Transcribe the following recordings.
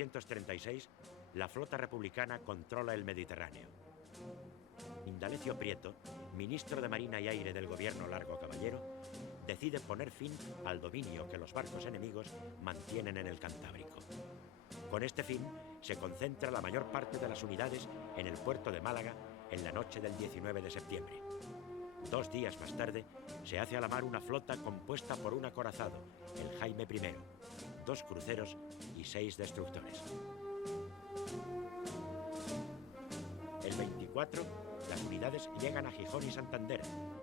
1936, la flota republicana controla el Mediterráneo. Indalecio Prieto, ministro de Marina y Aire del gobierno Largo Caballero, decide poner fin al dominio que los barcos enemigos mantienen en el Cantábrico. Con este fin, se concentra la mayor parte de las unidades en el puerto de Málaga en la noche del 19 de septiembre. 2 días más tarde, se hace a la mar una flota compuesta por un acorazado, el Jaime I, 2 cruceros y 6 destructores. El 24, las unidades llegan a Gijón y Santander,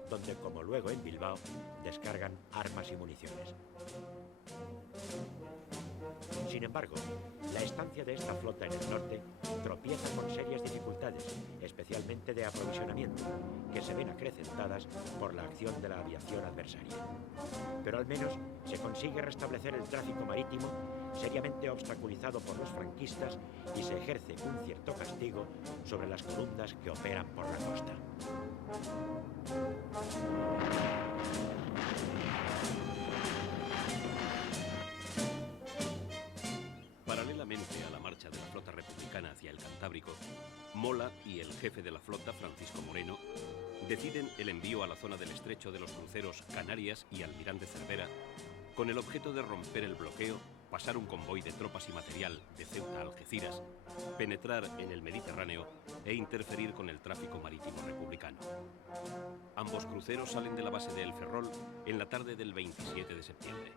donde, como luego en Bilbao, descargan armas y municiones. Sin embargo, la estancia de esta flota en el norte tropieza con serias dificultades, especialmente de aprovisionamiento, que se ven acrecentadas por la acción de la aviación adversaria. Pero al menos se consigue restablecer el tráfico marítimo, seriamente obstaculizado por los franquistas, y se ejerce un cierto castigo sobre las columnas que operan por la costa. Paralelamente a la marcha de la flota republicana hacia el Cantábrico, Mola y el jefe de la flota, Francisco Moreno, deciden el envío a la zona del estrecho de los cruceros Canarias y Almirante Cervera, con el objeto de romper el bloqueo, pasar un convoy de tropas y material de Ceuta a Algeciras, penetrar en el Mediterráneo e interferir con el tráfico marítimo republicano. Ambos cruceros salen de la base de El Ferrol en la tarde del 27 de septiembre.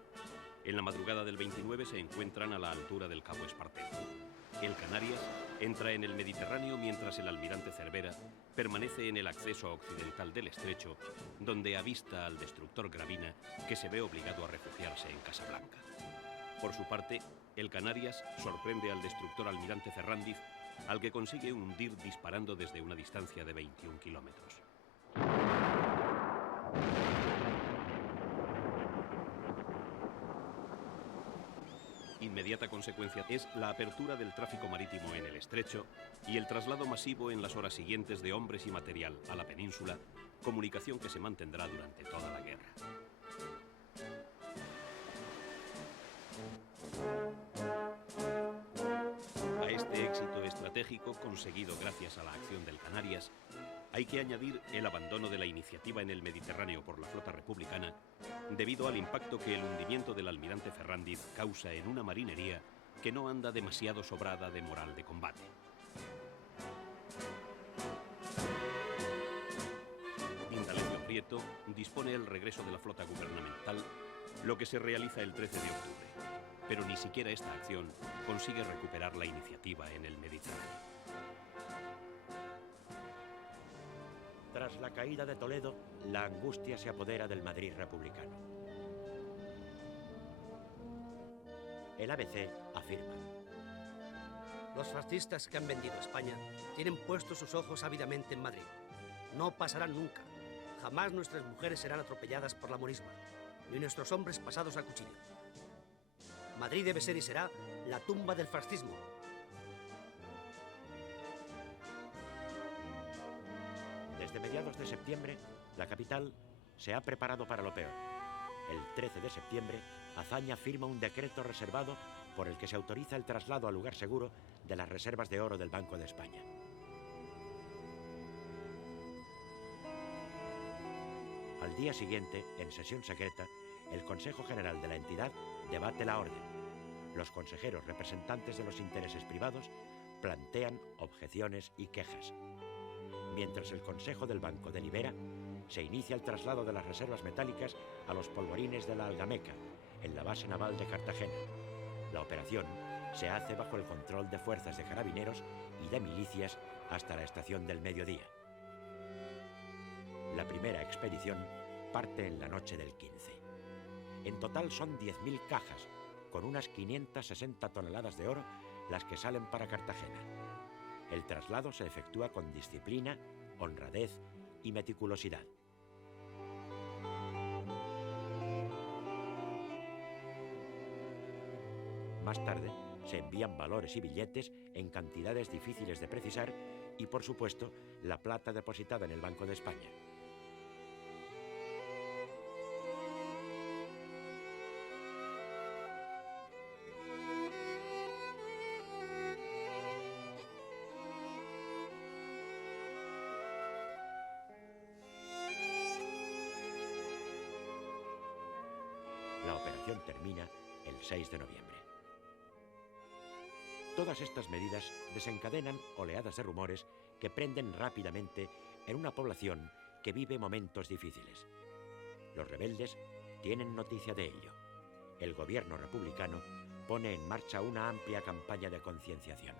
En la madrugada del 29 se encuentran a la altura del Cabo Espartero. El Canarias entra en el Mediterráneo mientras el Almirante Cervera permanece en el acceso occidental del estrecho, donde avista al destructor Gravina, que se ve obligado a refugiarse en Casablanca. Por su parte, el Canarias sorprende al destructor Almirante Ferrándiz, al que consigue hundir disparando desde una distancia de 21 kilómetros. Inmediata consecuencia es la apertura del tráfico marítimo en el estrecho y el traslado masivo en las horas siguientes de hombres y material a la península, comunicación que se mantendrá durante toda la guerra. A este éxito estratégico conseguido gracias a la acción del Canarias, hay que añadir el abandono de la iniciativa en el Mediterráneo por la flota republicana, debido al impacto que el hundimiento del Almirante Ferrándiz causa en una marinería que no anda demasiado sobrada de moral de combate. Indalecio Prieto dispone el regreso de la flota gubernamental, lo que se realiza el 13 de octubre, pero ni siquiera esta acción consigue recuperar la iniciativa en el Mediterráneo. Tras la caída de Toledo, la angustia se apodera del Madrid republicano. El ABC afirma: los fascistas que han vendido a España tienen puestos sus ojos ávidamente en Madrid. No pasarán nunca. Jamás nuestras mujeres serán atropelladas por la morisma, ni nuestros hombres pasados a cuchillo. Madrid debe ser y será la tumba del fascismo. Desde mediados de septiembre, la capital se ha preparado para lo peor. El 13 de septiembre, Azaña firma un decreto reservado por el que se autoriza el traslado al lugar seguro de las reservas de oro del Banco de España. Al día siguiente, en sesión secreta, el Consejo General de la entidad debate la orden. Los consejeros representantes de los intereses privados plantean objeciones y quejas. Mientras el Consejo del Banco delibera, se inicia el traslado de las reservas metálicas a los polvorines de la Algameca, en la base naval de Cartagena. La operación se hace bajo el control de fuerzas de carabineros y de milicias hasta la estación del mediodía. La primera expedición parte en la noche del 15. En total son 10.000 cajas, con unas 560 toneladas de oro, las que salen para Cartagena. El traslado se efectúa con disciplina, honradez y meticulosidad. Más tarde, se envían valores y billetes en cantidades difíciles de precisar y, por supuesto, la plata depositada en el Banco de España. intervención termina el 6 de noviembre. Todas estas medidas desencadenan oleadas de rumores que prenden rápidamente en una población que vive momentos difíciles. Los rebeldes tienen noticia de ello. El gobierno republicano pone en marcha una amplia campaña de concienciación.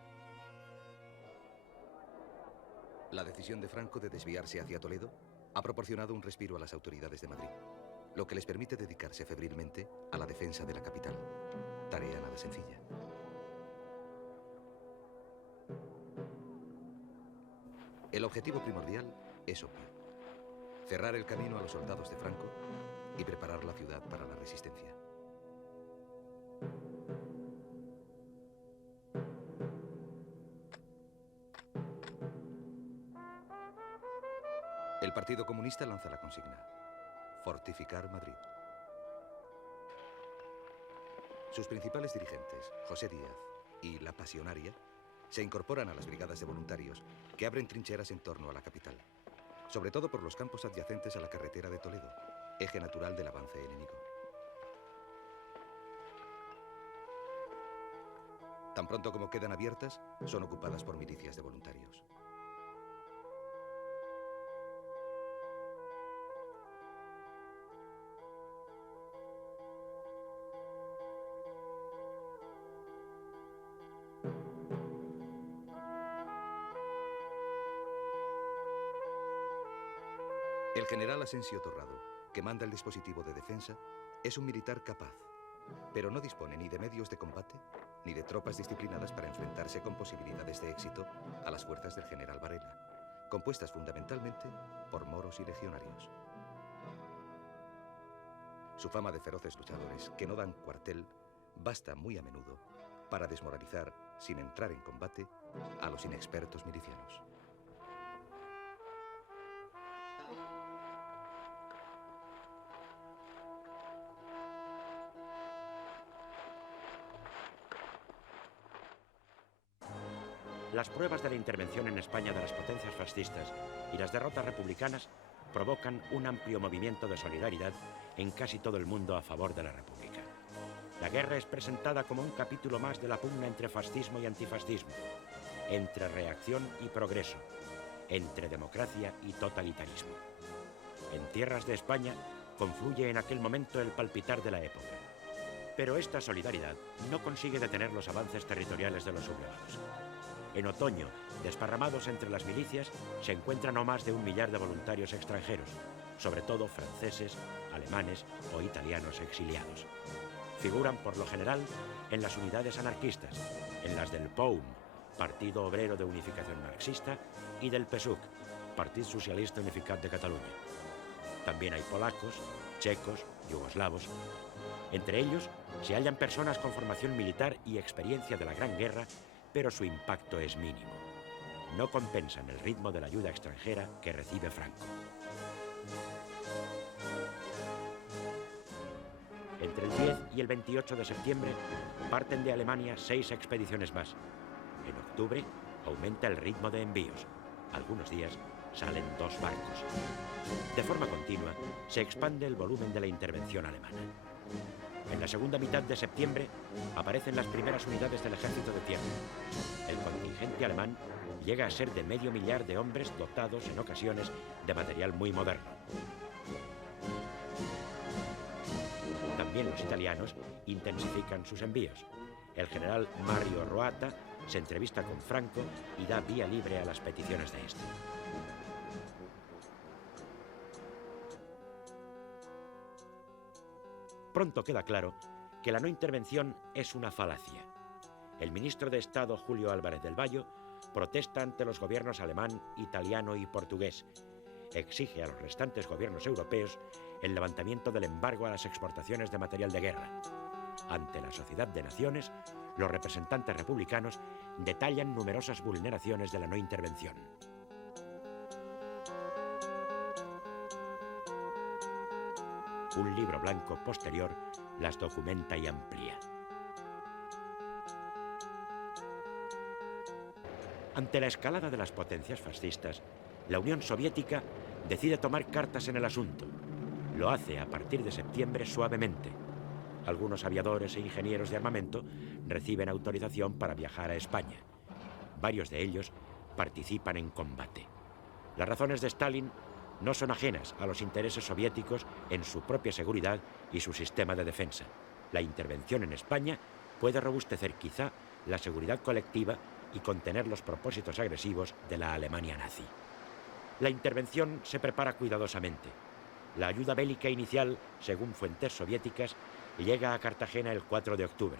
La decisión de Franco de desviarse hacia Toledo ha proporcionado un respiro a las autoridades de Madrid, lo que les permite dedicarse febrilmente a la defensa de la capital. Tarea nada sencilla. El objetivo primordial es obvio: cerrar el camino a los soldados de Franco y preparar la ciudad para la resistencia. El Partido Comunista lanza la consigna: fortificar Madrid. Sus principales dirigentes, José Díaz y La Pasionaria, se incorporan a las brigadas de voluntarios que abren trincheras en torno a la capital, sobre todo por los campos adyacentes a la carretera de Toledo, eje natural del avance enemigo. Tan pronto como quedan abiertas, son ocupadas por milicias de voluntarios. El general Asensio Torrado, que manda el dispositivo de defensa, es un militar capaz, pero no dispone ni de medios de combate ni de tropas disciplinadas para enfrentarse con posibilidades de éxito a las fuerzas del general Varela, compuestas fundamentalmente por moros y legionarios. Su fama de feroces luchadores que no dan cuartel basta muy a menudo para desmoralizar, sin entrar en combate, a los inexpertos milicianos. Las pruebas de la intervención en España de las potencias fascistas y las derrotas republicanas provocan un amplio movimiento de solidaridad en casi todo el mundo a favor de la República. La guerra es presentada como un capítulo más de la pugna entre fascismo y antifascismo, entre reacción y progreso, entre democracia y totalitarismo. En tierras de España confluye en aquel momento el palpitar de la época. Pero esta solidaridad no consigue detener los avances territoriales de los sublevados. En otoño, desparramados entre las milicias, se encuentran no más de 1 millar de voluntarios extranjeros, sobre todo franceses, alemanes o italianos exiliados. Figuran por lo general en las unidades anarquistas, en las del POUM, Partido Obrero de Unificación Marxista, y del PSUC, Partit Socialista Unificat de Cataluña. También hay polacos, checos, yugoslavos. Entre ellos se hallan personas con formación militar y experiencia de la Gran Guerra, pero su impacto es mínimo. No compensan el ritmo de la ayuda extranjera que recibe Franco. Entre el 10 y el 28 de septiembre parten de Alemania 6 expediciones más. En octubre aumenta el ritmo de envíos. Algunos días salen 2 barcos. De forma continua se expande el volumen de la intervención alemana. En la segunda mitad de septiembre aparecen las primeras unidades del ejército de tierra. El contingente alemán llega a ser de medio millar de hombres dotados en ocasiones de material muy moderno. También los italianos intensifican sus envíos. El general Mario Roata se entrevista con Franco y da vía libre a las peticiones de este. Pronto queda claro que la no intervención es una falacia. El ministro de Estado Julio Álvarez del Valle protesta ante los gobiernos alemán, italiano y portugués. Exige a los restantes gobiernos europeos el levantamiento del embargo a las exportaciones de material de guerra. Ante la Sociedad de Naciones, los representantes republicanos detallan numerosas vulneraciones de la no intervención. Un libro blanco posterior las documenta y amplía. Ante la escalada de las potencias fascistas, la Unión Soviética decide tomar cartas en el asunto. Lo hace a partir de septiembre suavemente. Algunos aviadores e ingenieros de armamento reciben autorización para viajar a España. Varios de ellos participan en combate. Las razones de Stalin no son ajenas a los intereses soviéticos en su propia seguridad y su sistema de defensa. La intervención en España puede robustecer quizá la seguridad colectiva y contener los propósitos agresivos de la Alemania nazi. La intervención se prepara cuidadosamente. La ayuda bélica inicial, según fuentes soviéticas, llega a Cartagena el 4 de octubre.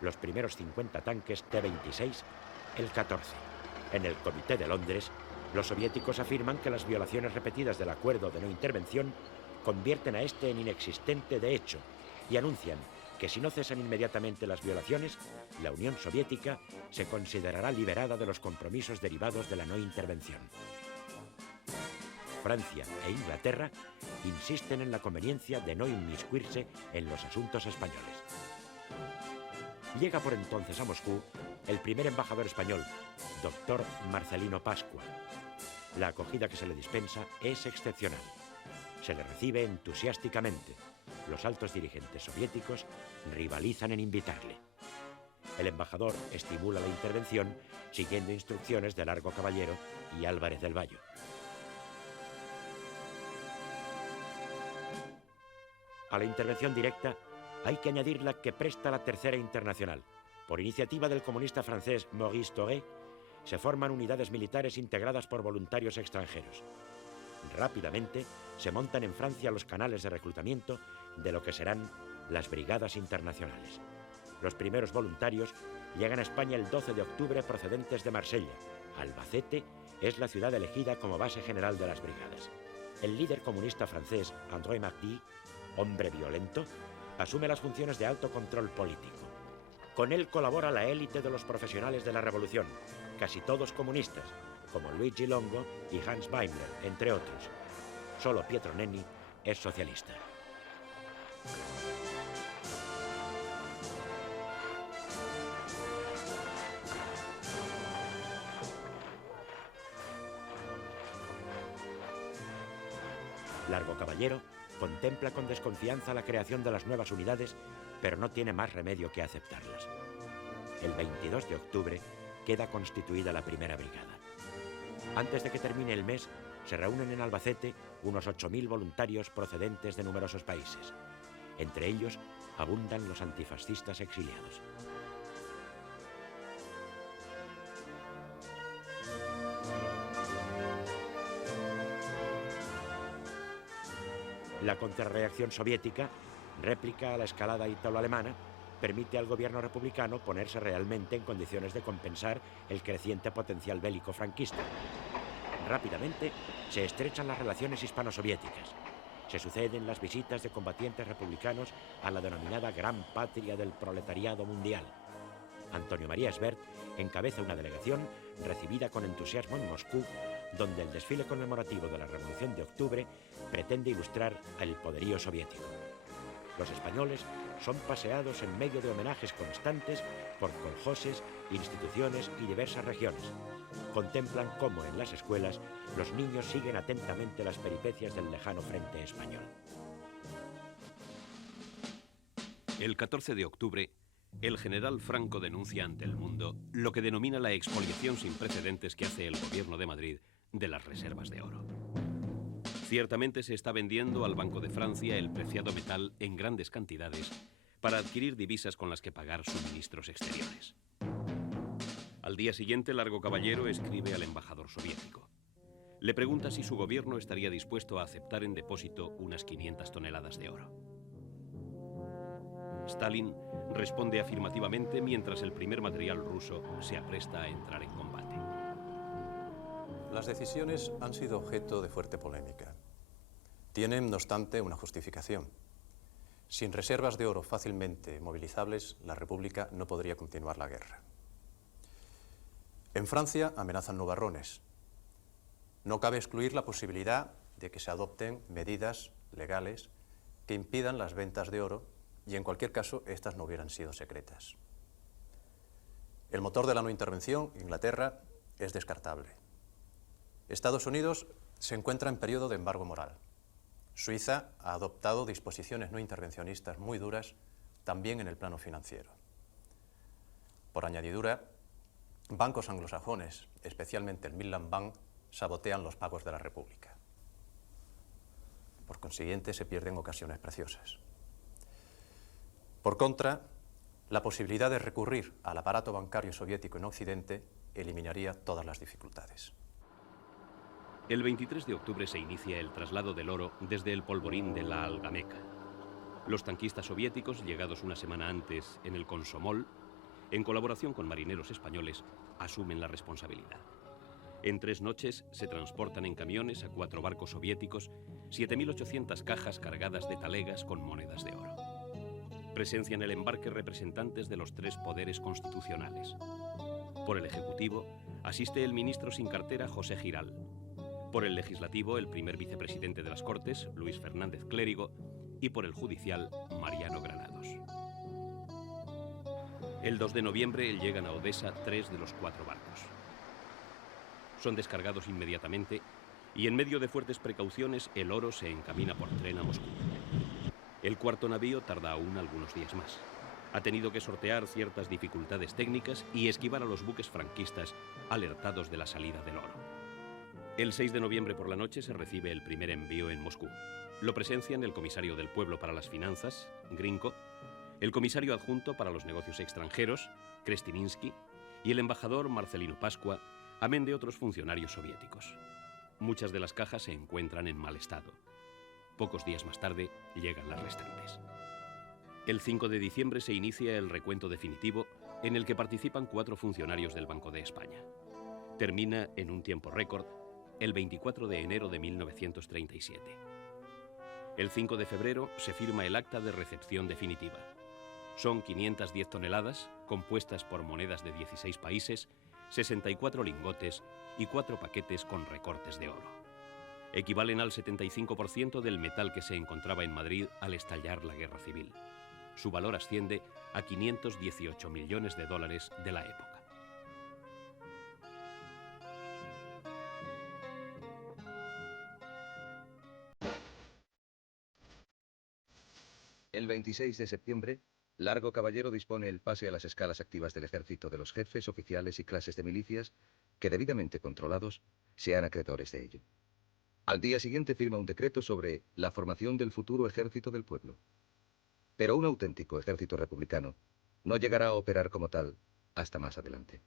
Los primeros 50 tanques T-26 el 14. En el Comité de Londres, los soviéticos afirman que las violaciones repetidas del acuerdo de no intervención convierten a este en inexistente de hecho y anuncian que si no cesan inmediatamente las violaciones, la Unión Soviética se considerará liberada de los compromisos derivados de la no intervención. Francia e Inglaterra insisten en la conveniencia de no inmiscuirse en los asuntos españoles. Llega por entonces a Moscú el primer embajador español, doctor Marcelino Pascua. La acogida que se le dispensa es excepcional. Se le recibe entusiásticamente. Los altos dirigentes soviéticos rivalizan en invitarle. El embajador estimula la intervención siguiendo instrucciones de Largo Caballero y Álvarez del Valle. A la intervención directa hay que añadir la que presta la Tercera Internacional. Por iniciativa del comunista francés Maurice Thoré, se forman unidades militares integradas por voluntarios extranjeros. Rápidamente se montan en Francia los canales de reclutamiento de lo que serán las brigadas internacionales. Los primeros voluntarios llegan a España el 12 de octubre procedentes de Marsella. Albacete es la ciudad elegida como base general de las brigadas. El líder comunista francés André Marty, hombre violento, asume las funciones de alto control político. Con él colabora la élite de los profesionales de la revolución, casi todos comunistas, como Luigi Longo y Hans Weimler, entre otros. Solo Pietro Nenni es socialista. Largo Caballero contempla con desconfianza la creación de las nuevas unidades, pero no tiene más remedio que aceptarlas. El 22 de octubre queda constituida la primera brigada. Antes de que termine el mes, se reúnen en Albacete unos 8.000 voluntarios procedentes de numerosos países. Entre ellos abundan los antifascistas exiliados. La contrarreacción soviética, réplica a la escalada ítalo-alemana, permite al gobierno republicano ponerse realmente en condiciones de compensar el creciente potencial bélico franquista. Rápidamente se estrechan las relaciones hispano-soviéticas. Se suceden las visitas de combatientes republicanos a la denominada Gran Patria del Proletariado Mundial. Antonio María Esbert encabeza una delegación recibida con entusiasmo en Moscú, donde el desfile conmemorativo de la Revolución de Octubre pretende ilustrar el poderío soviético. Los españoles son paseados en medio de homenajes constantes por coljoses, instituciones y diversas regiones. Contemplan cómo en las escuelas los niños siguen atentamente las peripecias del lejano frente español. El 14 de octubre, el general Franco denuncia ante el mundo lo que denomina la expoliación sin precedentes que hace el gobierno de Madrid de las reservas de oro. Ciertamente se está vendiendo al Banco de Francia el preciado metal en grandes cantidades para adquirir divisas con las que pagar suministros exteriores. Al día siguiente, Largo Caballero escribe al embajador soviético. Le pregunta si su gobierno estaría dispuesto a aceptar en depósito unas 500 toneladas de oro. Stalin responde afirmativamente mientras el primer material ruso se apresta a entrar en combate. Las decisiones han sido objeto de fuerte polémica. Tienen, no obstante, una justificación. Sin reservas de oro fácilmente movilizables, la República no podría continuar la guerra. En Francia amenazan nubarrones. No cabe excluir la posibilidad de que se adopten medidas legales que impidan las ventas de oro y, en cualquier caso, estas no hubieran sido secretas. El motor de la no intervención, Inglaterra, es descartable. Estados Unidos se encuentra en periodo de embargo moral. Suiza ha adoptado disposiciones no intervencionistas muy duras también en el plano financiero. Por añadidura, bancos anglosajones, especialmente el Midland Bank, sabotean los pagos de la República. Por consiguiente, se pierden ocasiones preciosas. Por contra, la posibilidad de recurrir al aparato bancario soviético en Occidente eliminaría todas las dificultades. El 23 de octubre se inicia el traslado del oro desde el polvorín de la Algameca. Los tanquistas soviéticos, llegados una semana antes en el Komsomol, en colaboración con marineros españoles, asumen la responsabilidad. En 3 noches se transportan en camiones a 4 barcos soviéticos 7.800 cajas cargadas de talegas con monedas de oro. Presencian el embarque representantes de los 3 poderes constitucionales. Por el Ejecutivo asiste el ministro sin cartera José Giral. Por el Legislativo, el primer vicepresidente de las Cortes, Luis Fernández Clérigo, y por el Judicial, Mariano Granados. El 2 de noviembre llegan a Odessa 3 de los 4 barcos. Son descargados inmediatamente y en medio de fuertes precauciones el oro se encamina por tren a Moscú. El cuarto navío tarda aún algunos días más. Ha tenido que sortear ciertas dificultades técnicas y esquivar a los buques franquistas alertados de la salida del oro. El 6 de noviembre por la noche se recibe el primer envío en Moscú. Lo presencian el comisario del pueblo para las finanzas, Grinko, el comisario adjunto para los negocios extranjeros, Krestininsky, y el embajador Marcelino Pascua, amén de otros funcionarios soviéticos. Muchas de las cajas se encuentran en mal estado. Pocos días más tarde llegan las restantes. El 5 de diciembre se inicia el recuento definitivo en el que participan 4 funcionarios del Banco de España. Termina en un tiempo récord el 24 de enero de 1937. El 5 de febrero se firma el acta de recepción definitiva. Son 510 toneladas, compuestas por monedas de 16 países, 64 lingotes y 4 paquetes con recortes de oro. Equivalen al 75% del metal que se encontraba en Madrid al estallar la Guerra Civil. Su valor asciende a 518 millones de dólares de la época. El 26 de septiembre, Largo Caballero dispone el pase a las escalas activas del ejército de los jefes, oficiales y clases de milicias que, debidamente controlados, sean acreedores de ello. Al día siguiente firma un decreto sobre la formación del futuro ejército del pueblo. Pero un auténtico ejército republicano no llegará a operar como tal hasta más adelante.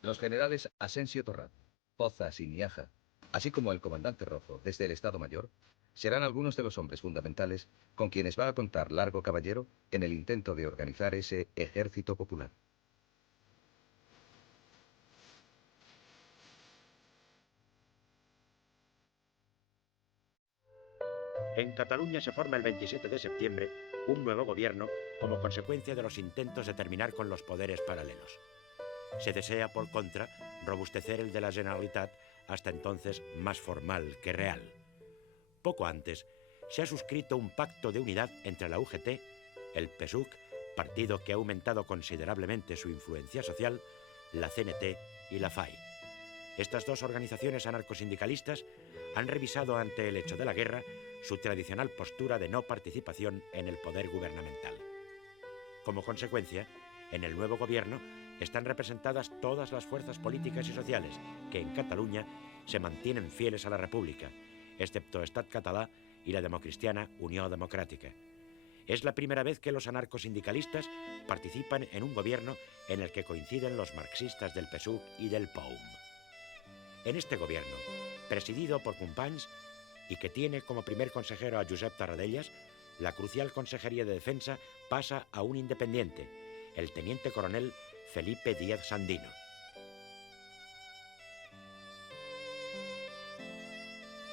Los generales Asensio Torrat, Pozas y Niaja, así como el comandante Rojo desde el Estado Mayor, serán algunos de los hombres fundamentales con quienes va a contar Largo Caballero en el intento de organizar ese ejército popular. En Cataluña se forma el 27 de septiembre un nuevo gobierno como consecuencia de los intentos de terminar con los poderes paralelos. Se desea, por contra, robustecer el de la Generalitat, hasta entonces más formal que real. Poco antes, se ha suscrito un pacto de unidad entre la UGT, el PSUC, partido que ha aumentado considerablemente su influencia social, la CNT y la FAI. Estas 2 organizaciones anarcosindicalistas han revisado ante el hecho de la guerra su tradicional postura de no participación en el poder gubernamental. Como consecuencia, en el nuevo gobierno están representadas todas las fuerzas políticas y sociales que en Cataluña se mantienen fieles a la República, excepto Estat Català y la democristiana Unió Democràtica. Es la primera vez que los anarcosindicalistas participan en un gobierno en el que coinciden los marxistas del PSUC y del POUM. En este gobierno, presidido por Companys y que tiene como primer consejero a Josep Tarradellas, la crucial Consejería de Defensa pasa a un independiente, el teniente coronel Felipe Díaz Sandino.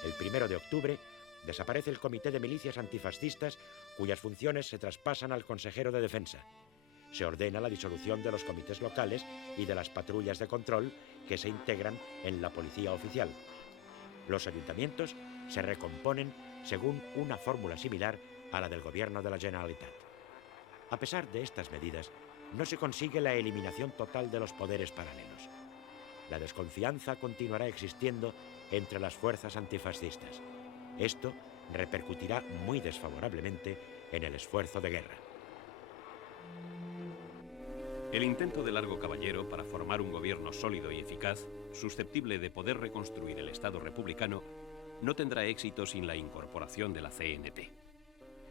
El 1 de octubre desaparece el Comité de Milicias Antifascistas, cuyas funciones se traspasan al consejero de Defensa. Se ordena la disolución de los comités locales y de las patrullas de control que se integran en la policía oficial. Los ayuntamientos se recomponen según una fórmula similar a la del gobierno de la Generalitat. A pesar de estas medidas, no se consigue la eliminación total de los poderes paralelos. la desconfianza continuará existiendo entre las fuerzas antifascistas. Esto repercutirá muy desfavorablemente en el esfuerzo de guerra. El intento de Largo Caballero para formar un gobierno sólido y eficaz, susceptible de poder reconstruir el Estado republicano, no tendrá éxito sin la incorporación de la CNT.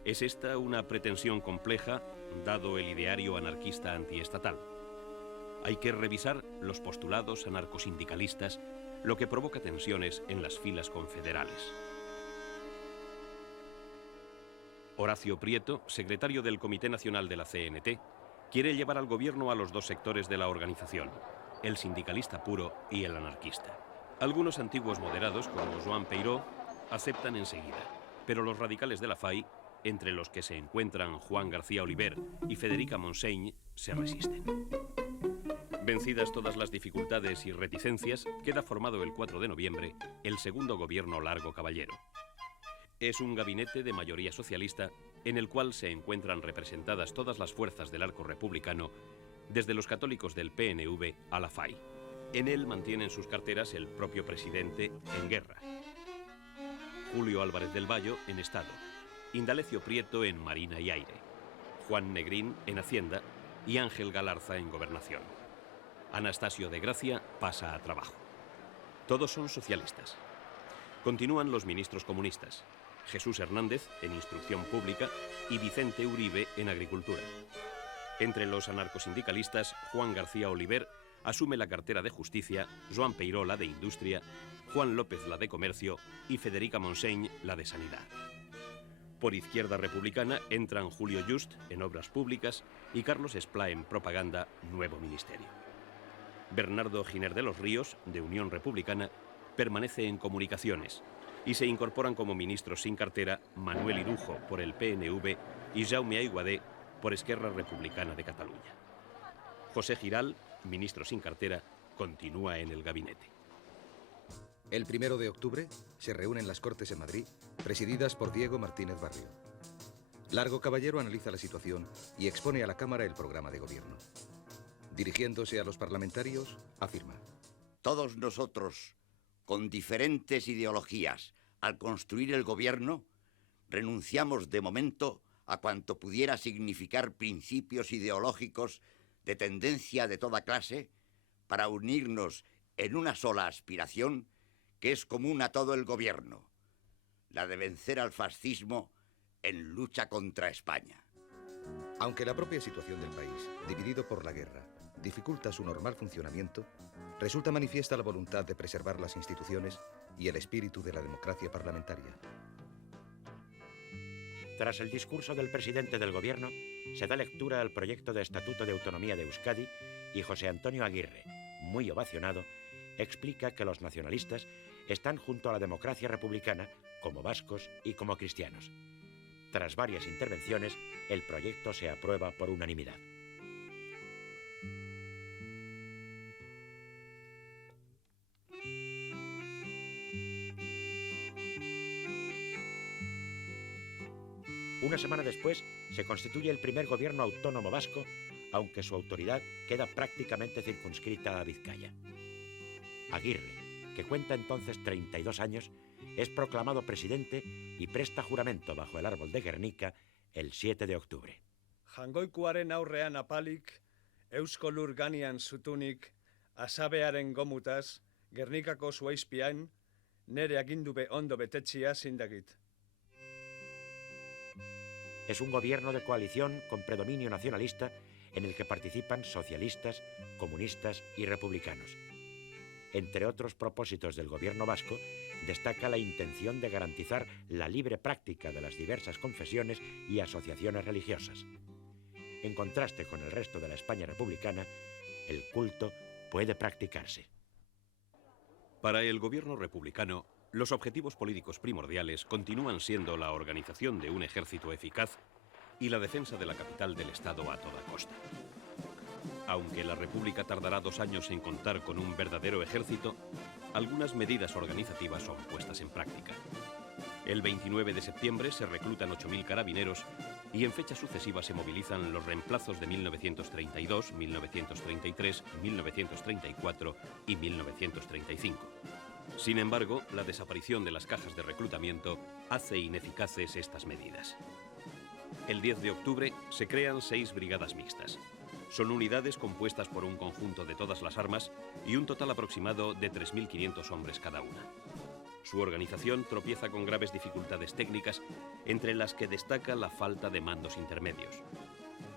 ¿Es esta una pretensión compleja, dado el ideario anarquista antiestatal? Hay que revisar los postulados anarcosindicalistas, lo que provoca tensiones en las filas confederales. Horacio Prieto, secretario del Comité Nacional de la CNT, quiere llevar al gobierno a los dos sectores de la organización, el sindicalista puro y el anarquista. Algunos antiguos moderados, como Joan Peiró, aceptan enseguida, pero los radicales de la FAI, entre los que se encuentran Juan García Oliver y Federica Montseny, se resisten. Vencidas todas las dificultades y reticencias, queda formado el 4 de noviembre el segundo gobierno Largo Caballero. Es un gabinete de mayoría socialista en el cual se encuentran representadas todas las fuerzas del arco republicano, desde los católicos del PNV a la FAI. En él mantienen sus carteras el propio presidente en guerra, Julio Álvarez del Valle en Estado, Indalecio Prieto en Marina y Aire, Juan Negrín en Hacienda y Ángel Galarza en Gobernación. Anastasio de Gracia pasa a Trabajo. Todos son socialistas. Continúan los ministros comunistas, Jesús Hernández en Instrucción Pública y Vicente Uribe en Agricultura. Entre los anarcosindicalistas, Juan García Oliver asume la cartera de Justicia, Joan Peiró la de Industria, Juan López la de Comercio y Federica Montseny la de Sanidad. Por Izquierda Republicana entran Julio Just en Obras Públicas y Carlos Esplá en Propaganda, nuevo ministerio. Bernardo Giner de los Ríos, de Unión Republicana, permanece en Comunicaciones y se incorporan como ministros sin cartera Manuel Irujo por el PNV y Jaume Aiguadé por Esquerra Republicana de Cataluña. José Giral, ministro sin cartera, continúa en el gabinete. El 1 de octubre se reúnen las Cortes en Madrid, presididas por Diego Martínez Barrio. Largo Caballero analiza la situación y expone a la Cámara el programa de gobierno. Dirigiéndose a los parlamentarios, afirma: todos nosotros, con diferentes ideologías, al construir el gobierno, renunciamos de momento a cuanto pudiera significar principios ideológicos de tendencia de toda clase para unirnos en una sola aspiración que es común a todo el gobierno, la de vencer al fascismo en lucha contra España. Aunque la propia situación del país, dividido por la guerra, dificulta su normal funcionamiento, resulta manifiesta la voluntad de preservar las instituciones y el espíritu de la democracia parlamentaria. Tras el discurso del presidente del gobierno, se da lectura al proyecto de Estatuto de Autonomía de Euskadi y José Antonio Aguirre, muy ovacionado, explica que los nacionalistas están junto a la democracia republicana como vascos y como cristianos. Tras varias intervenciones, el proyecto se aprueba por unanimidad. Una semana después, se constituye el primer gobierno autónomo vasco, aunque su autoridad queda prácticamente circunscrita a Vizcaya. Aguirre, que cuenta entonces 32 años, es proclamado presidente y presta juramento bajo el árbol de Gernika el 7 de octubre. Jangoikuaren aurrean apalik, eusko lur gainean zutunik, asabearen gomutaz, Gernikako zuaizpian, nere agindube ondo betetxia zindagit. Es un gobierno de coalición con predominio nacionalista en el que participan socialistas, comunistas y republicanos. Entre otros propósitos del gobierno vasco, destaca la intención de garantizar la libre práctica de las diversas confesiones y asociaciones religiosas. En contraste con el resto de la España republicana, el culto puede practicarse. Para el gobierno republicano, los objetivos políticos primordiales continúan siendo la organización de un ejército eficaz y la defensa de la capital del Estado a toda costa. Aunque la República tardará 2 años en contar con un verdadero ejército, algunas medidas organizativas son puestas en práctica. El 29 de septiembre se reclutan 8.000 carabineros y en fechas sucesivas se movilizan los reemplazos de 1932, 1933, 1934 y 1935. Sin embargo, la desaparición de las cajas de reclutamiento hace ineficaces estas medidas. El 10 de octubre se crean 6 brigadas mixtas. Son unidades compuestas por un conjunto de todas las armas y un total aproximado de 3.500 hombres cada una. Su organización tropieza con graves dificultades técnicas, entre las que destaca la falta de mandos intermedios.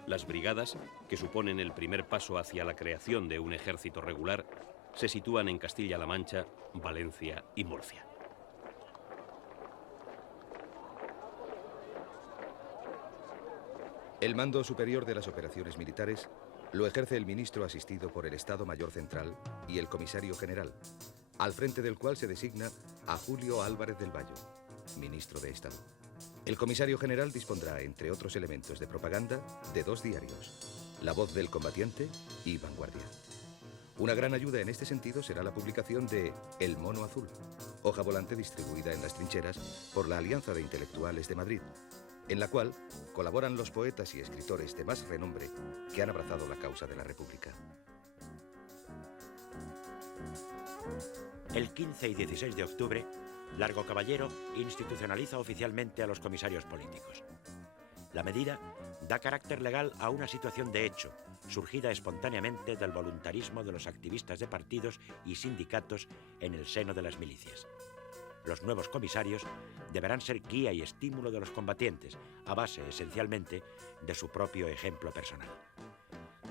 Las brigadas, que suponen el primer paso hacia la creación de un ejército regular, se sitúan en Castilla-La Mancha, Valencia y Murcia. El mando superior de las operaciones militares lo ejerce el ministro asistido por el Estado Mayor Central y el comisario general, al frente del cual se designa a Julio Álvarez del Valle, ministro de Estado. El comisario general dispondrá, entre otros elementos de propaganda, de 2 diarios, La Voz del Combatiente y Vanguardia. Una gran ayuda en este sentido será la publicación de El Mono Azul, hoja volante distribuida en las trincheras por la Alianza de Intelectuales de Madrid, en la cual colaboran los poetas y escritores de más renombre que han abrazado la causa de la República. El 15 y 16 de octubre, Largo Caballero institucionaliza oficialmente a los comisarios políticos. La medida da carácter legal a una situación de hecho, surgida espontáneamente del voluntarismo de los activistas de partidos y sindicatos en el seno de las milicias. Los nuevos comisarios deberán ser guía y estímulo de los combatientes, a base, esencialmente, de su propio ejemplo personal.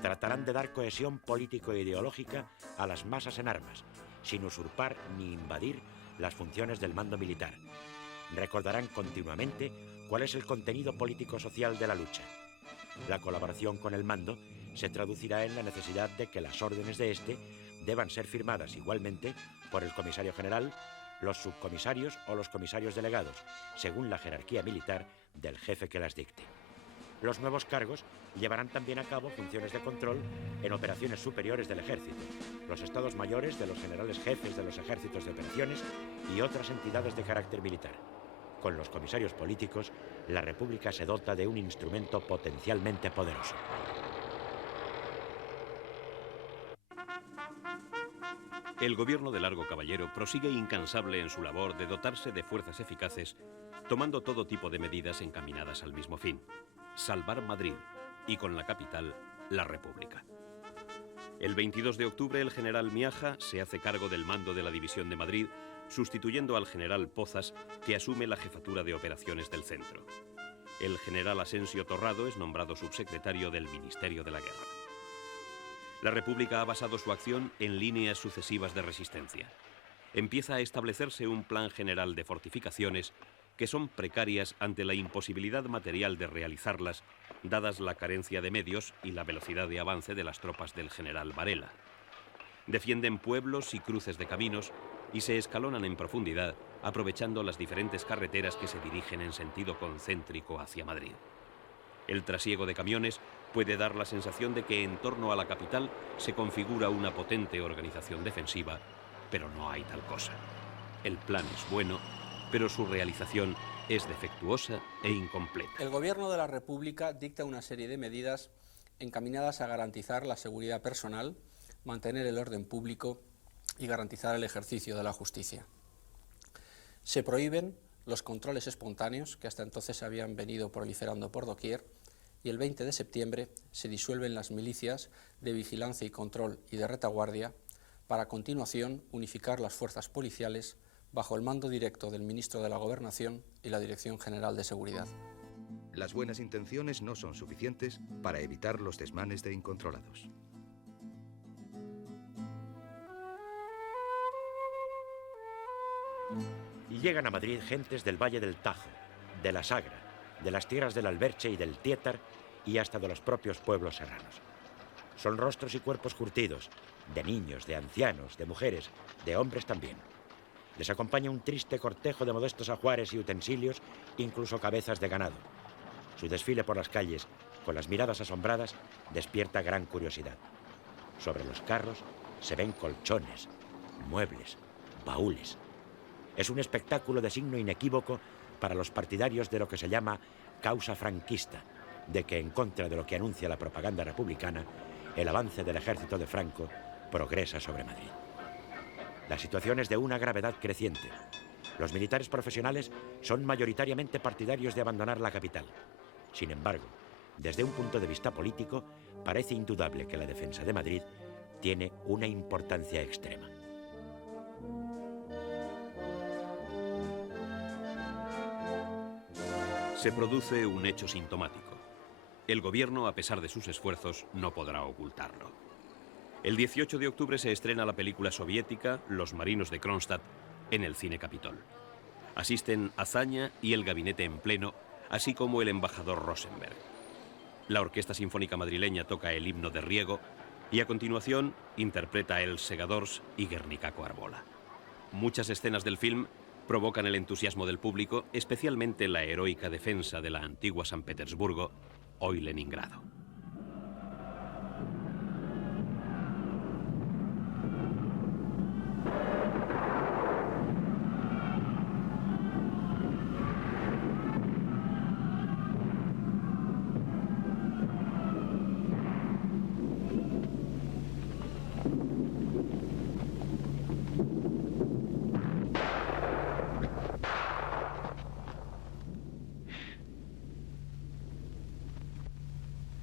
Tratarán de dar cohesión político e ideológica a las masas en armas, sin usurpar ni invadir las funciones del mando militar. Recordarán continuamente cuál es el contenido político-social de la lucha. La colaboración con el mando se traducirá en la necesidad de que las órdenes de este deban ser firmadas igualmente por el comisario general, los subcomisarios o los comisarios delegados, según la jerarquía militar del jefe que las dicte. Los nuevos cargos llevarán también a cabo funciones de control en operaciones superiores del ejército, los estados mayores de los generales jefes de los ejércitos de operaciones y otras entidades de carácter militar. Con los comisarios políticos, la República se dota de un instrumento potencialmente poderoso. El gobierno de Largo Caballero prosigue incansable en su labor de dotarse de fuerzas eficaces, tomando todo tipo de medidas encaminadas al mismo fin: salvar Madrid, y con la capital, la República. El 22 de octubre el general Miaja se hace cargo del mando de la División de Madrid, sustituyendo al general Pozas, que asume la jefatura de operaciones del centro. El general Asensio Torrado es nombrado subsecretario del Ministerio de la Guerra. La República ha basado su acción en líneas sucesivas de resistencia. Empieza a establecerse un plan general de fortificaciones que son precarias ante la imposibilidad material de realizarlas, dadas la carencia de medios y la velocidad de avance de las tropas del general Varela. Defienden pueblos y cruces de caminos y se escalonan en profundidad, aprovechando las diferentes carreteras que se dirigen en sentido concéntrico hacia Madrid. El trasiego de camiones puede dar la sensación de que en torno a la capital se configura una potente organización defensiva, pero no hay tal cosa. El plan es bueno, pero su realización es defectuosa e incompleta. El Gobierno de la República dicta una serie de medidas encaminadas a garantizar la seguridad personal, mantener el orden público y garantizar el ejercicio de la justicia. Se prohíben los controles espontáneos, que hasta entonces se habían venido proliferando por doquier, y el 20 de septiembre se disuelven las milicias de vigilancia y control y de retaguardia para a continuación unificar las fuerzas policiales bajo el mando directo del ministro de la Gobernación y la Dirección General de Seguridad. Las buenas intenciones no son suficientes para evitar los desmanes de incontrolados. Y llegan a Madrid gentes del Valle del Tajo, de la Sagra, de las tierras del Alberche y del Tietar y hasta de los propios pueblos serranos. Son rostros y cuerpos curtidos, de niños, de ancianos, de mujeres, de hombres también. Les acompaña un triste cortejo de modestos ajuares y utensilios, incluso cabezas de ganado. Su desfile por las calles, con las miradas asombradas, despierta gran curiosidad. Sobre los carros se ven colchones, muebles, baúles. Es un espectáculo de signo inequívoco para los partidarios de lo que se llama causa franquista, de que, en contra de lo que anuncia la propaganda republicana, el avance del ejército de Franco progresa sobre Madrid. La situación es de una gravedad creciente. Los militares profesionales son mayoritariamente partidarios de abandonar la capital. Sin embargo, desde un punto de vista político, parece indudable que la defensa de Madrid tiene una importancia extrema. Se produce un hecho sintomático. El gobierno, a pesar de sus esfuerzos, no podrá ocultarlo. El 18 de octubre se estrena la película soviética Los marinos de Kronstadt en el Cine Capitol. Asisten Azaña y el gabinete en pleno, así como el embajador Rosenberg. La Orquesta Sinfónica Madrileña toca el himno de Riego y a continuación interpreta El Segadors y Guernica Coarbola. Muchas escenas del film provocan el entusiasmo del público, especialmente la heroica defensa de la antigua San Petersburgo, hoy Leningrado.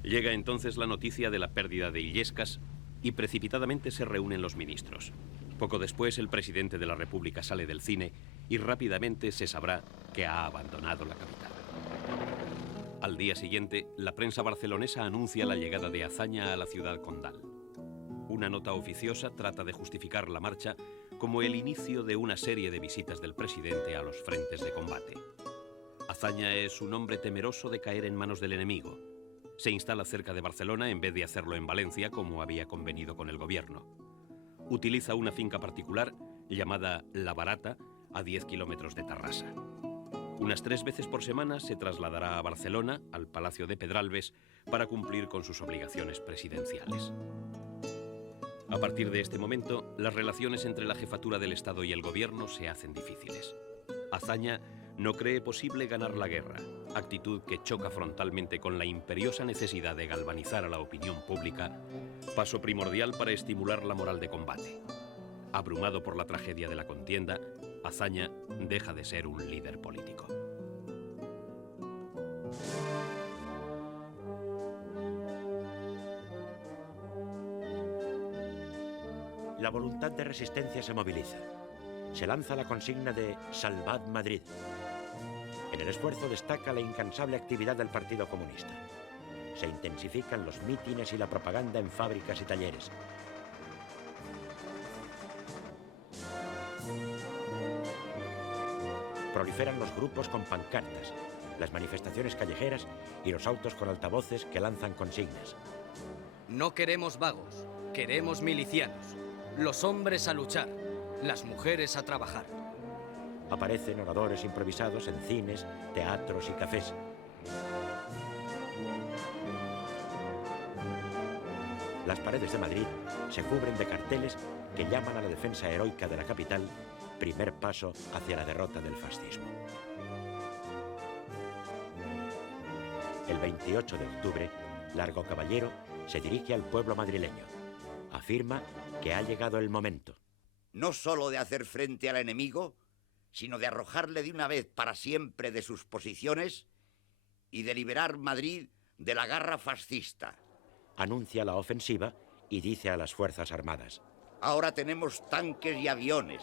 Llega entonces la noticia de la pérdida de Illescas y precipitadamente se reúnen los ministros. Poco después, el presidente de la República sale del cine y rápidamente se sabrá que ha abandonado la capital. Al día siguiente, la prensa barcelonesa anuncia la llegada de Azaña a la ciudad condal. Una nota oficiosa trata de justificar la marcha como el inicio de una serie de visitas del presidente a los frentes de combate. Azaña es un hombre temeroso de caer en manos del enemigo. Se instala cerca de Barcelona en vez de hacerlo en Valencia, como había convenido con el gobierno. Utiliza una finca particular llamada La Barata, a 10 kilómetros de Tarrasa. Unas 3 veces por semana se trasladará a Barcelona, al Palacio de Pedralbes, para cumplir con sus obligaciones presidenciales. A partir de este momento, las relaciones entre la jefatura del Estado y el gobierno se hacen difíciles. Azaña no cree posible ganar la guerra, actitud que choca frontalmente con la imperiosa necesidad de galvanizar a la opinión pública, paso primordial para estimular la moral de combate. Abrumado por la tragedia de la contienda, Azaña deja de ser un líder político. La voluntad de resistencia se moviliza. Se lanza la consigna de Salvad Madrid. En el esfuerzo destaca la incansable actividad del Partido Comunista. Se intensifican los mítines y la propaganda en fábricas y talleres. Proliferan los grupos con pancartas, las manifestaciones callejeras y los autos con altavoces que lanzan consignas. No queremos vagos, queremos milicianos. Los hombres a luchar, las mujeres a trabajar. Aparecen oradores improvisados en cines, teatros y cafés. Las paredes de Madrid se cubren de carteles que llaman a la defensa heroica de la capital, primer paso hacia la derrota del fascismo. El 28 de octubre, Largo Caballero se dirige al pueblo madrileño. Afirma que ha llegado el momento. No solo de hacer frente al enemigo, sino de arrojarle de una vez para siempre de sus posiciones y de liberar Madrid de la garra fascista. Anuncia la ofensiva y dice a las Fuerzas Armadas: ahora tenemos tanques y aviones.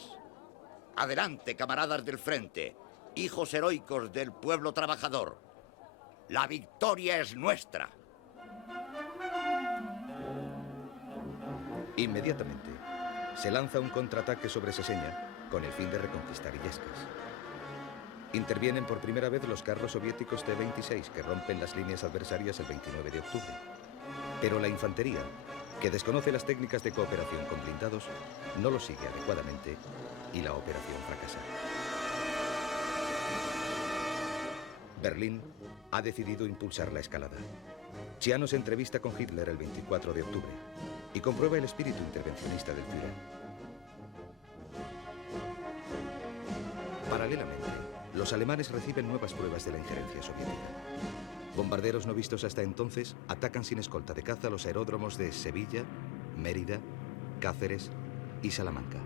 Adelante, camaradas del frente, hijos heroicos del pueblo trabajador. La victoria es nuestra. Inmediatamente, se lanza un contraataque sobre Seseña con el fin de reconquistar Illescas. Intervienen por primera vez los carros soviéticos T-26 que rompen las líneas adversarias el 29 de octubre. Pero la infantería, que desconoce las técnicas de cooperación con blindados, no lo sigue adecuadamente y la operación fracasa. Berlín ha decidido impulsar la escalada. Chiano se entrevista con Hitler el 24 de octubre y comprueba el espíritu intervencionista del Führer. Paralelamente, los alemanes reciben nuevas pruebas de la injerencia soviética. Bombarderos no vistos hasta entonces atacan sin escolta de caza los aeródromos de Sevilla, Mérida, Cáceres y Salamanca.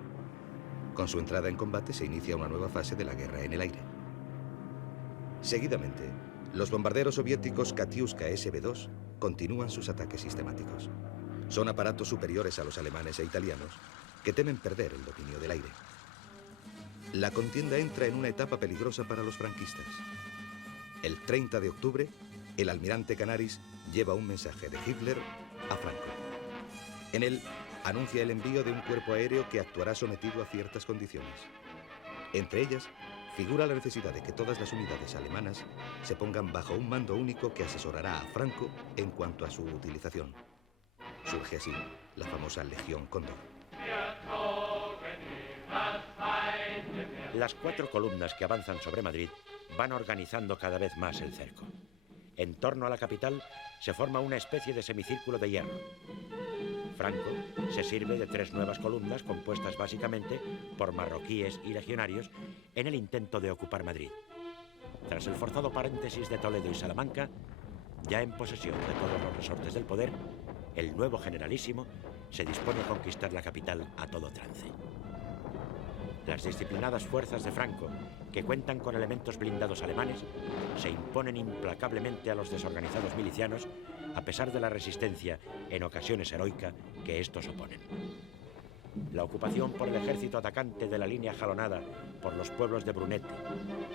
Con su entrada en combate se inicia una nueva fase de la guerra en el aire. Seguidamente, los bombarderos soviéticos Katyuska SB-2 continúan sus ataques sistemáticos. Son aparatos superiores a los alemanes e italianos que temen perder el dominio del aire. La contienda entra en una etapa peligrosa para los franquistas. El 30 de octubre, el almirante Canaris lleva un mensaje de Hitler a Franco. En él, anuncia el envío de un cuerpo aéreo que actuará sometido a ciertas condiciones. Entre ellas, figura la necesidad de que todas las unidades alemanas se pongan bajo un mando único que asesorará a Franco en cuanto a su utilización. Surge así la famosa Legión Cóndor. Las 4 columnas que avanzan sobre Madrid van organizando cada vez más el cerco. En torno a la capital se forma una especie de semicírculo de hierro. Franco se sirve de 3 nuevas columnas compuestas básicamente por marroquíes y legionarios en el intento de ocupar Madrid. Tras el forzado paréntesis de Toledo y Salamanca, ya en posesión de todos los resortes del poder, el nuevo generalísimo se dispone a conquistar la capital a todo trance. Las disciplinadas fuerzas de Franco, que cuentan con elementos blindados alemanes, se imponen implacablemente a los desorganizados milicianos, a pesar de la resistencia, en ocasiones heroica, que estos oponen. La ocupación por el ejército atacante de la línea jalonada por los pueblos de Brunete,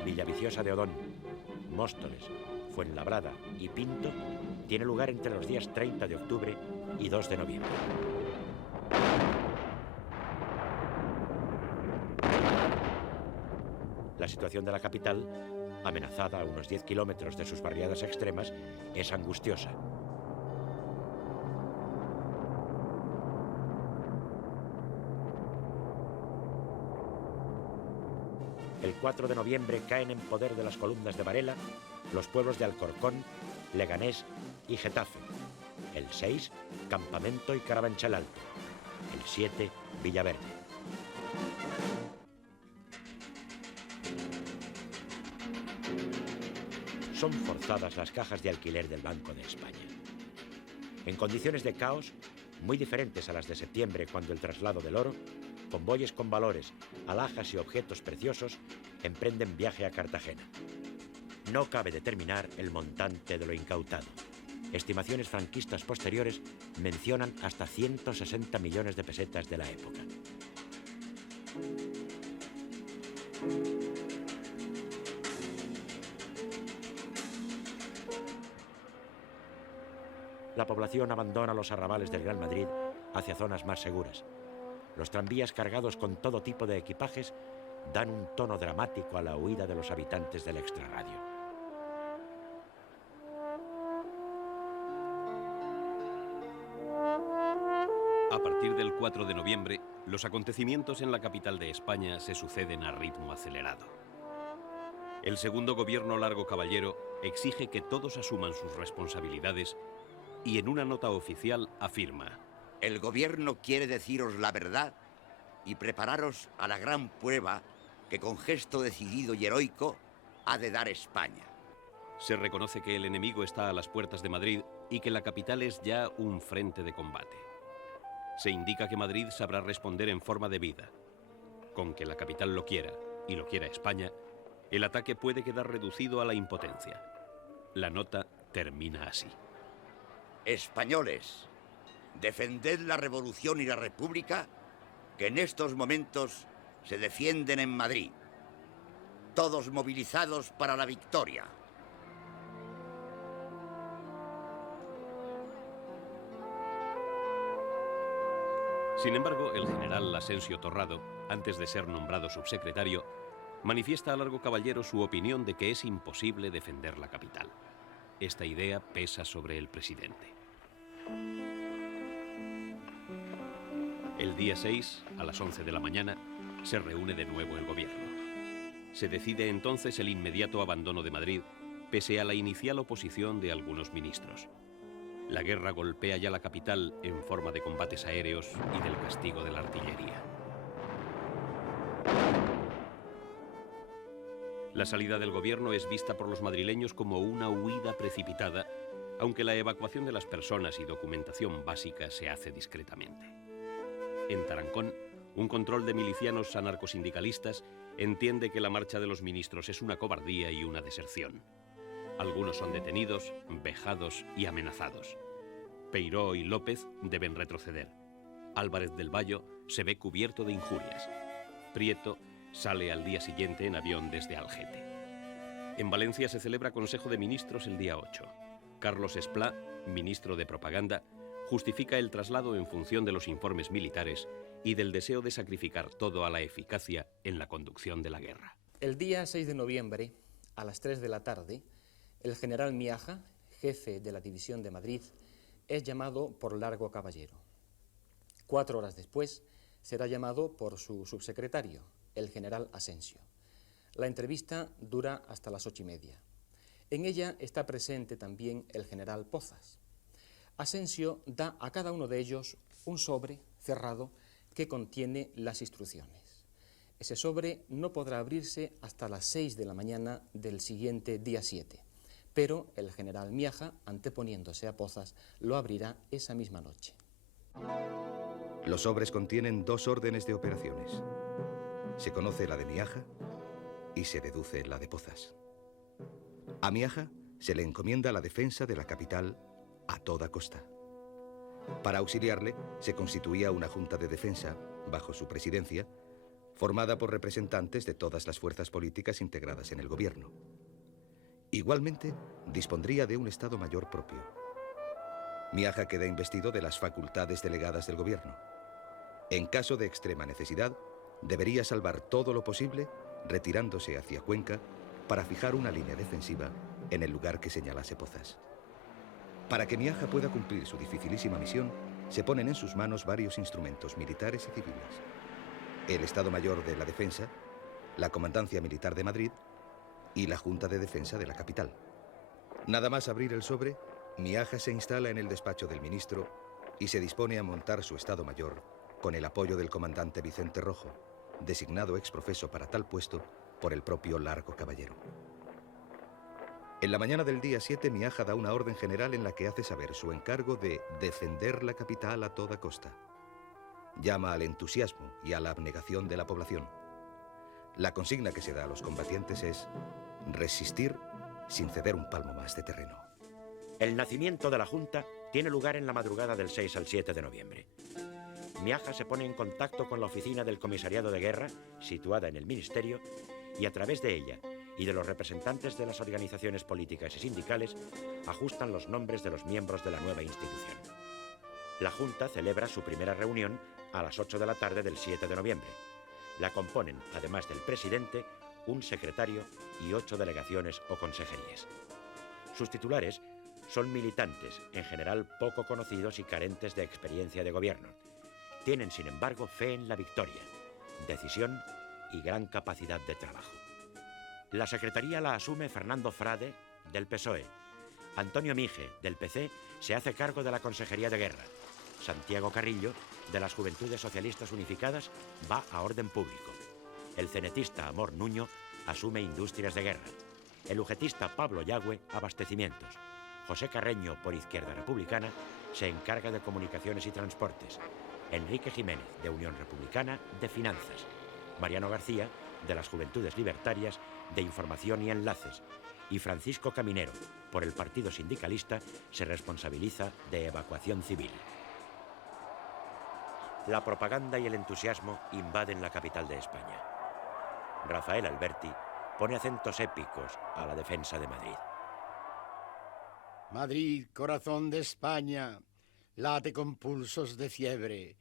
Villaviciosa de Odón, Móstoles, Fuenlabrada y Pinto tiene lugar entre los días 30 de octubre y 2 de noviembre. La situación de la capital, amenazada a unos 10 kilómetros de sus barriadas extremas, es angustiosa. El 4 de noviembre caen en poder de las columnas de Varela los pueblos de Alcorcón, Leganés y Getafe. El 6, Campamento y Carabanchel Alto. El 7, Villaverde. Son forzadas las cajas de alquiler del Banco de España. En condiciones de caos, muy diferentes a las de septiembre, cuando el traslado del oro, convoyes con valores, alhajas y objetos preciosos emprenden viaje a Cartagena. No cabe determinar el montante de lo incautado. Estimaciones franquistas posteriores mencionan hasta 160 millones de pesetas de la época. La población abandona los arrabales del Gran Madrid hacia zonas más seguras. Los tranvías cargados con todo tipo de equipajes dan un tono dramático a la huida de los habitantes del extrarradio. A partir del 4 de noviembre, los acontecimientos en la capital de España se suceden a ritmo acelerado. El segundo gobierno Largo Caballero exige que todos asuman sus responsabilidades y en una nota oficial afirma: el gobierno quiere deciros la verdad y prepararos a la gran prueba que con gesto decidido y heroico ha de dar España. Se reconoce que el enemigo está a las puertas de Madrid y que la capital es ya un frente de combate. Se indica que Madrid sabrá responder en forma debida. Con que la capital lo quiera, y lo quiera España, el ataque puede quedar reducido a la impotencia. La nota termina así: españoles, defended la revolución y la república que en estos momentos se defienden en Madrid. Todos movilizados para la victoria. Sin embargo, el general Asensio Torrado, antes de ser nombrado subsecretario, manifiesta a Largo Caballero su opinión de que es imposible defender la capital. Esta idea pesa sobre el presidente. El día 6, a las 11 de la mañana, se reúne de nuevo el gobierno. Se decide entonces el inmediato abandono de Madrid, pese a la inicial oposición de algunos ministros. La guerra golpea ya la capital en forma de combates aéreos y del castigo de la artillería. La salida del gobierno es vista por los madrileños como una huida precipitada, aunque la evacuación de las personas y documentación básica se hace discretamente. En Tarancón, un control de milicianos anarcosindicalistas entiende que la marcha de los ministros es una cobardía y una deserción. Algunos son detenidos, vejados y amenazados. Peiró y López deben retroceder. Álvarez del Valle se ve cubierto de injurias. Prieto sale al día siguiente en avión desde Algete. En Valencia se celebra Consejo de Ministros el día 8. Carlos Esplá, ministro de Propaganda, justifica el traslado en función de los informes militares y del deseo de sacrificar todo a la eficacia en la conducción de la guerra. El día 6 de noviembre, a las 3 de la tarde, el general Miaja, jefe de la División de Madrid, es llamado por Largo Caballero. 4 horas después, será llamado por su subsecretario, el general Asensio. La entrevista dura hasta las 8:30. En ella está presente también el general Pozas. Asensio da a cada uno de ellos un sobre cerrado que contiene las instrucciones. Ese sobre no podrá abrirse hasta las 6 de la mañana del siguiente día 7, pero el general Miaja, anteponiéndose a Pozas, lo abrirá esa misma noche. Los sobres contienen 2 órdenes de operaciones. Se conoce la de Miaja y se deduce la de Pozas. A Miaja se le encomienda la defensa de la capital a toda costa. Para auxiliarle se constituía una junta de defensa, bajo su presidencia, formada por representantes de todas las fuerzas políticas integradas en el gobierno. Igualmente, dispondría de un Estado Mayor propio. Miaja queda investido de las facultades delegadas del gobierno. En caso de extrema necesidad, debería salvar todo lo posible retirándose hacia Cuenca para fijar una línea defensiva en el lugar que señalase Pozas. Para que Miaja pueda cumplir su dificilísima misión, se ponen en sus manos varios instrumentos militares y civiles. El Estado Mayor de la Defensa, la Comandancia Militar de Madrid y la Junta de Defensa de la capital. Nada más abrir el sobre, Miaja se instala en el despacho del ministro y se dispone a montar su Estado Mayor con el apoyo del comandante Vicente Rojo, designado exprofeso para tal puesto por el propio Largo Caballero. En la mañana del día 7, Miaja da una orden general en la que hace saber su encargo de defender la capital a toda costa. Llama al entusiasmo y a la abnegación de la población. La consigna que se da a los combatientes es resistir sin ceder un palmo más de terreno. El nacimiento de la Junta tiene lugar en la madrugada del 6 al 7 de noviembre. Miaja se pone en contacto con la oficina del Comisariado de Guerra, situada en el Ministerio, y a través de ella y de los representantes de las organizaciones políticas y sindicales ajustan los nombres de los miembros de la nueva institución. La Junta celebra su primera reunión a las 8 de la tarde del 7 de noviembre. La componen, además del presidente, un secretario y 8 delegaciones o consejerías. Sus titulares son militantes, en general poco conocidos y carentes de experiencia de gobierno. Tienen, sin embargo, fe en la victoria, decisión y gran capacidad de trabajo. La secretaría la asume Fernando Frade, del PSOE. Antonio Mige, del PC, se hace cargo de la Consejería de Guerra. Santiago Carrillo, de las Juventudes Socialistas Unificadas, va a Orden Público. El cenetista Amor Nuño asume Industrias de Guerra. El ujetista Pablo Yagüe, Abastecimientos. José Carreño, por Izquierda Republicana, se encarga de Comunicaciones y Transportes. Enrique Jiménez, de Unión Republicana, de Finanzas. Mariano García, de las Juventudes Libertarias, de Información y Enlaces. Y Francisco Caminero, por el Partido Sindicalista, se responsabiliza de Evacuación Civil. La propaganda y el entusiasmo invaden la capital de España. Rafael Alberti pone acentos épicos a la defensa de Madrid. Madrid, corazón de España, late con pulsos de fiebre.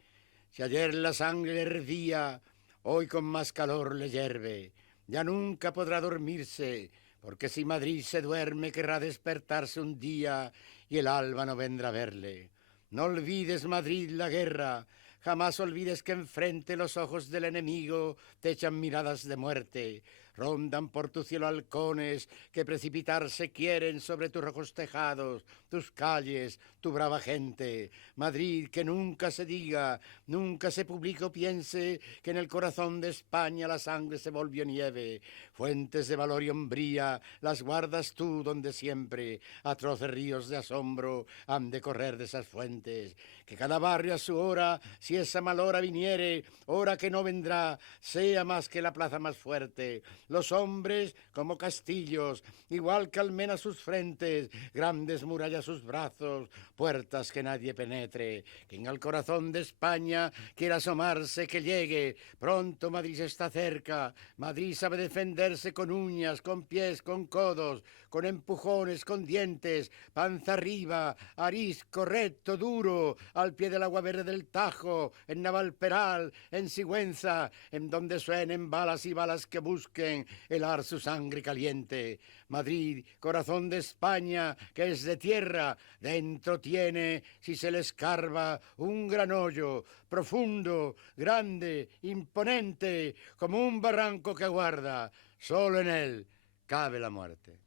Si ayer la sangre hervía, hoy con más calor le hierve. Ya nunca podrá dormirse, porque si Madrid se duerme querrá despertarse un día y el alba no vendrá a verle. No olvides, Madrid, la guerra, jamás olvides que enfrente los ojos del enemigo te echan miradas de muerte. Rondan por tu cielo halcones que precipitarse quieren sobre tus rojos tejados, tus calles, tu brava gente. Madrid, que nunca se diga, nunca se publique o piense que en el corazón de España la sangre se volvió nieve. Fuentes de valor y hombría las guardas tú donde siempre atroces ríos de asombro han de correr de esas fuentes. Que cada barrio a su hora, si esa mal hora viniere, hora que no vendrá, sea más que la plaza más fuerte. Los hombres como castillos, igual que almenas sus frentes, grandes murallas sus brazos, puertas que nadie penetre. Que en el corazón de España quiera asomarse, que llegue. Pronto Madrid está cerca. Madrid sabe defenderse con uñas, con pies, con codos, con empujones, con dientes, panza arriba, arisco, recto, duro, al pie del agua verde del Tajo, en Navalperal, en Sigüenza, en donde suenen balas y balas que busquen helar su sangre caliente. Madrid, corazón de España, que es de tierra, dentro tiene, si se le escarba, un gran hoyo, profundo, grande, imponente, como un barranco que aguarda. Solo en él cabe la muerte.